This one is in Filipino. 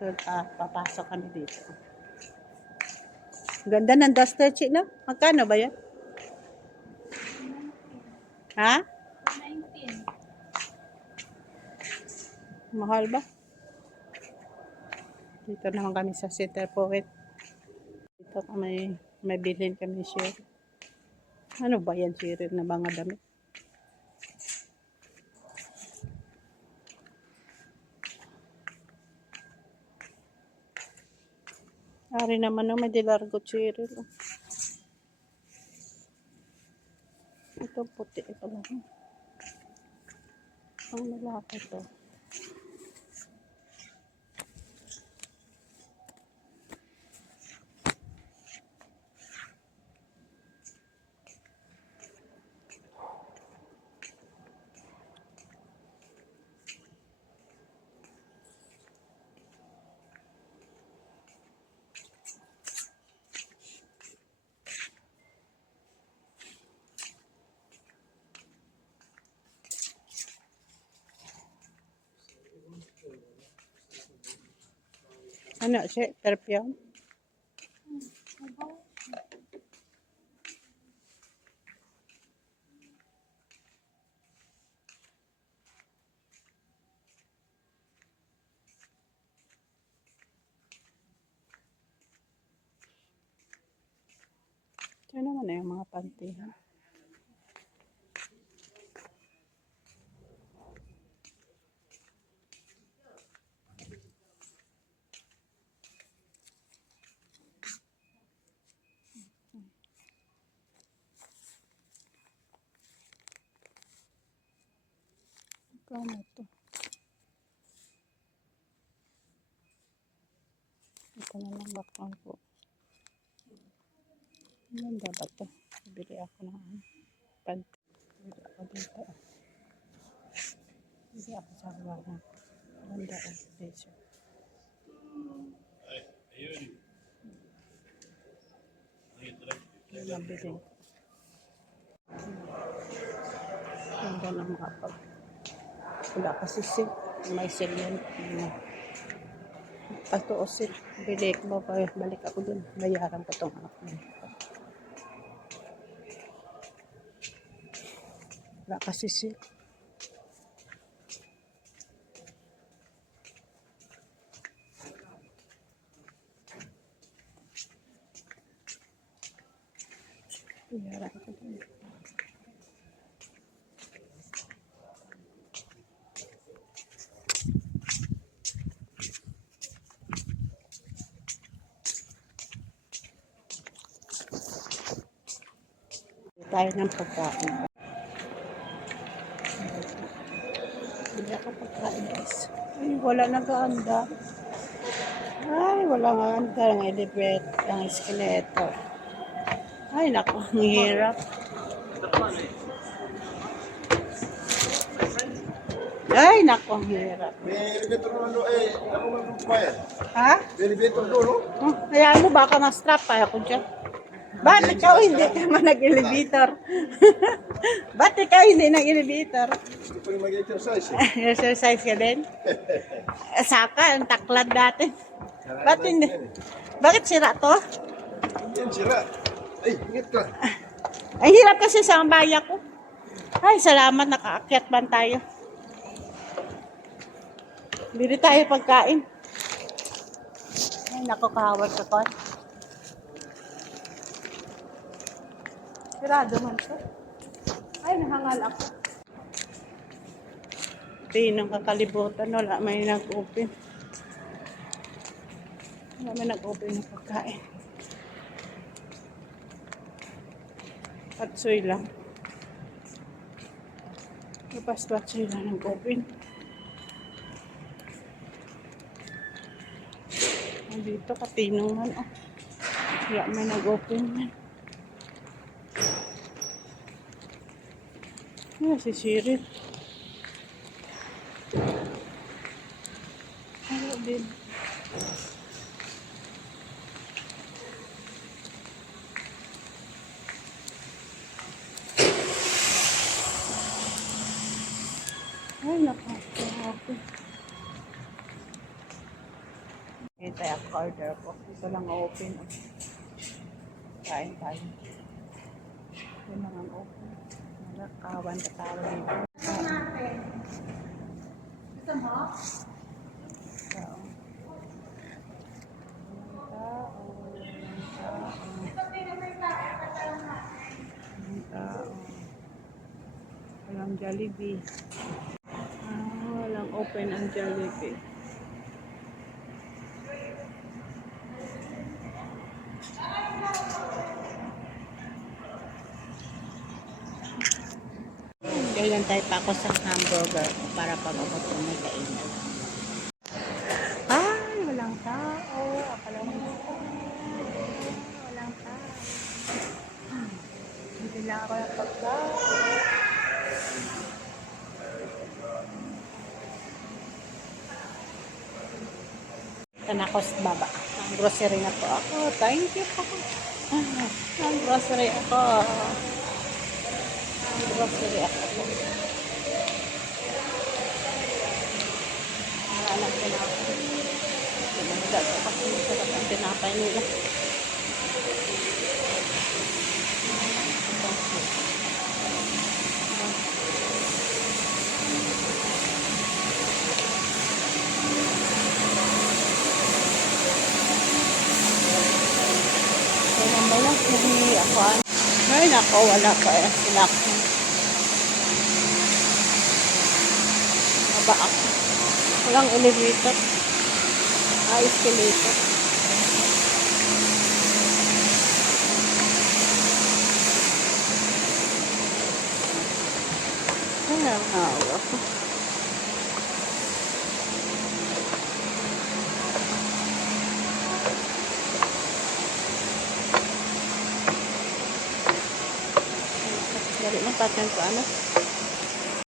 So, papasok kami dito. Ganda ng duster, Chi, no? Magkano ba yan? Ha? 19. Mahal ba? Dito naman kami sa Center Point. Dito may bilhin kami share. Ano ba yan, share na mga damit? Ari naman no, may dilargo share. Ito puti ito lang. Ang lalaki to. Ano siya? Perfume? Ito naman na yung mga panty. Ha? Ano ito? Ito na lang bakang po. Ano dapat to? Bili ako ng panty. Bili ako dito. Bili ako sa bawang. Ganda ang presyo. Nabili ko. Ganda ng mga pag. Wala kasi sil. May sil yan. Ito o sil. Bili ko ba? Balik ako dun. Bayaran ko itong anak mo. Wala kasi sil. Bayaran ko dun. Tayo ng pagkain. Hindi ako pagkain guys. Ay, wala nag-aanda. Ay, wala nga-aanda ng elevate, ng eskeleto. Ay, naku, ang hirap. Ay, naku, ang hirap. May elevator doon eh. Ano nga nung bayan? Ha? May elevator doon, no? Hayaan mo, baka na-strap pa ako dyan. Ba't ikaw hindi ka man nag-elevator? Ba't ikaw hindi nag-elevator? Hindi pa rin mag-exercise eh. Exercise ka din? Saka, ang taklad natin. Ba't hindi? Bakit sira to? Yan, sira. Ay, ingit ka. Ay, hirap kasi sa baya ko. Ay, salamat, nakaakyat man tayo. Bili tayo pagkain. Ay, naku, kahawag ka kon. Sirado man siya. Ay, nahangal ako. Tinong kakalibutan, wala may nag-open. Wala may nag-open ng pagkain. Patsoy lang. Tapos patsoy lang nag-open. Dito, katinong man. Oh. Wala may nag-open man. Si Cyril. Ano din? Ay, naku. Okay. tayo order ko. Ito lang open. Kain tayo. Ito lang ang open. Nagkawan ka tayo dito. Gusto mo? Walang Jollibee. Walang open ang Jollibee. Ganyan tayo pa ako sa hamburger para pag-abot ko may kainan. Ay, walang tao. Akala mo walang tao. Hindi lang ako ng pagkain. Ito na ako sa baba. Ang grocery na po ako. Thank you po. Ang grocery ako. Ang grocery ako po. Alam ko na ako. Pinagdag ko kasi masarap ang tinapay nila. Wala, nahingi ako. Ay, nako, wala pa eh. Sila ako. Maba ako. Walang elevator. Escalator. Ay, ang hawa. Dari lang patin ko ano.